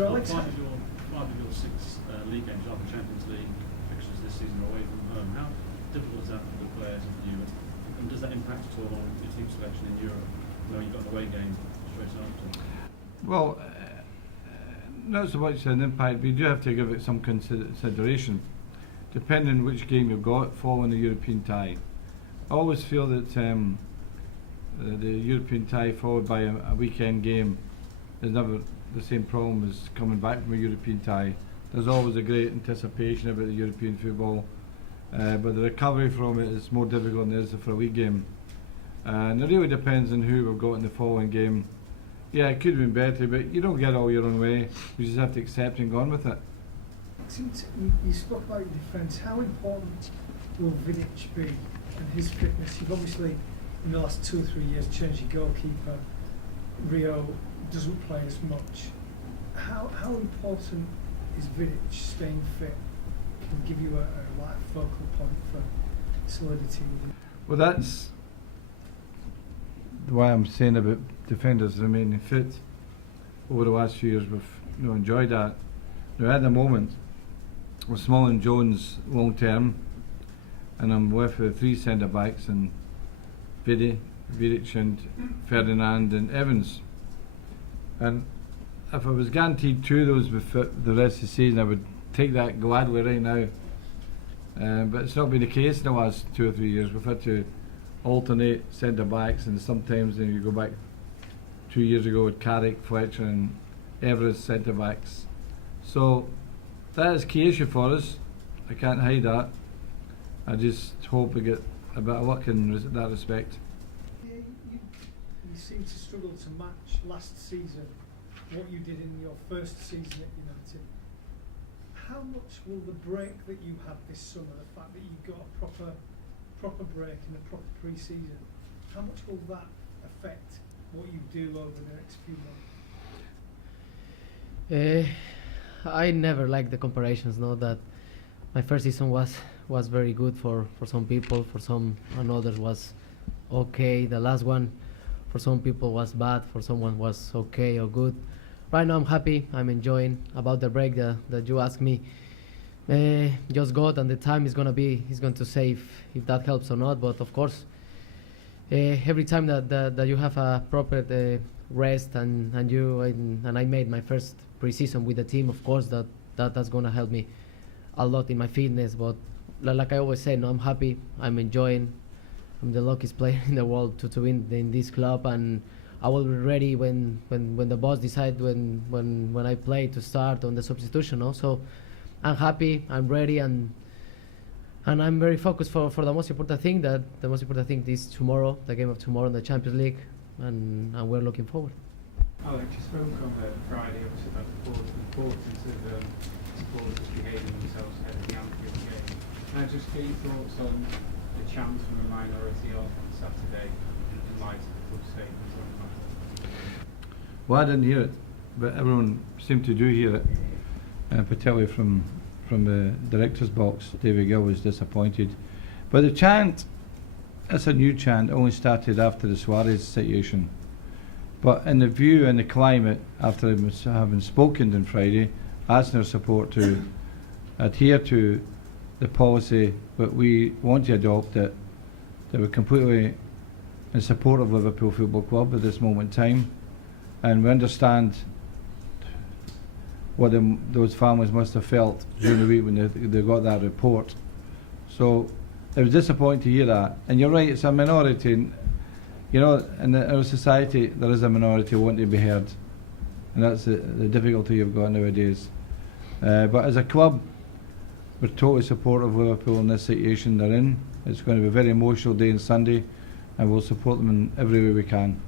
So five of your six league games are the Champions League fixtures this season are away from home. How difficult is that for the players and for you? And does that impact at all on your team selection in Europe, knowing you've got an away game straight after? Well, not so much an impact, but you do have to give it some consideration, depending on which game you've got following the European tie. I always feel that the European tie followed by a weekend game is never the same problem as coming back from a European tie. There's always a great anticipation about the European football, but the recovery from it is more difficult than it is for a league game. And it really depends on who we've got in the following game. Yeah, it could have been better, but you don't get all your own way. You just have to accept and go on with it. Since you spoke about your defence, how important will Vidic be and his fitness? You've obviously, in the last 2 or 3 years, changed your goalkeeper. Rio doesn't play as much. How important is Vidic staying fit? Can give you a focal point for solidity? Well, that's why I'm saying about defenders remaining fit. Over the last few years, we've enjoyed that. Now, at the moment, we're small and Jones long term, and I'm with the 3 centre backs and Vidic and Ferdinand and Evans. And if I was guaranteed 2 of those would fit the rest of the season, I would take that gladly right now. But it's not been the case in the last 2 or 3 years. We've had to alternate centre backs, and sometimes you go back 2 years ago with Carrick, Fletcher and Everest centre backs. So that is a key issue for us. I can't hide that. I just hope we get a bit of luck in that respect. You seem to struggle to match last season what you did in your first season at United. How much will the break that you had this summer, the fact that you got a proper break and a proper pre-season, how much will that affect what you do over the next few months? I never liked the comparisons. That my first season was very good for some people, for some and others was okay. The last one for some people was bad, for someone was okay or good. Right now I'm happy, I'm enjoying. About the break that you asked me, just got, and the time is going to say if that helps or not. But of course, every time that you have a proper rest and I made my first pre-season with the team, of course that's going to help me a lot in my fitness. But like I always say, I'm happy, I'm enjoying. I'm the luckiest player in the world to win in this club, and I will be ready when the boss decides when I play to start on the substitution. So I'm happy, I'm ready, and I'm very focused for the most important thing. The most important thing is tomorrow, the game of tomorrow in the Champions League, and we're looking forward. Alex, you spoke on Friday obviously about the importance of supporters behaving themselves ahead of the Anfield game. Can I just get your thoughts on the chant from a minority on Saturday in light of the club statements on the matter? Well, I didn't hear it, but everyone seemed to do hear it, particularly from the director's box. David Gill was disappointed. But the chant, it's a new chant, only started after the Suarez situation. But in the view and the climate, after having spoken on Friday, asking our support to adhere to the policy that we want to adopt, that we're completely in support of Liverpool Football Club at this moment in time, and we understand what those families must have felt during the week when they got that report. So it was disappointing to hear that. And you're right, it's a minority. And, in our society there is a minority who want to be heard, and that's the difficulty you've got nowadays. But as a club, we're totally supportive of Liverpool in this situation they're in. It's going to be a very emotional day on Sunday, and we'll support them in every way we can.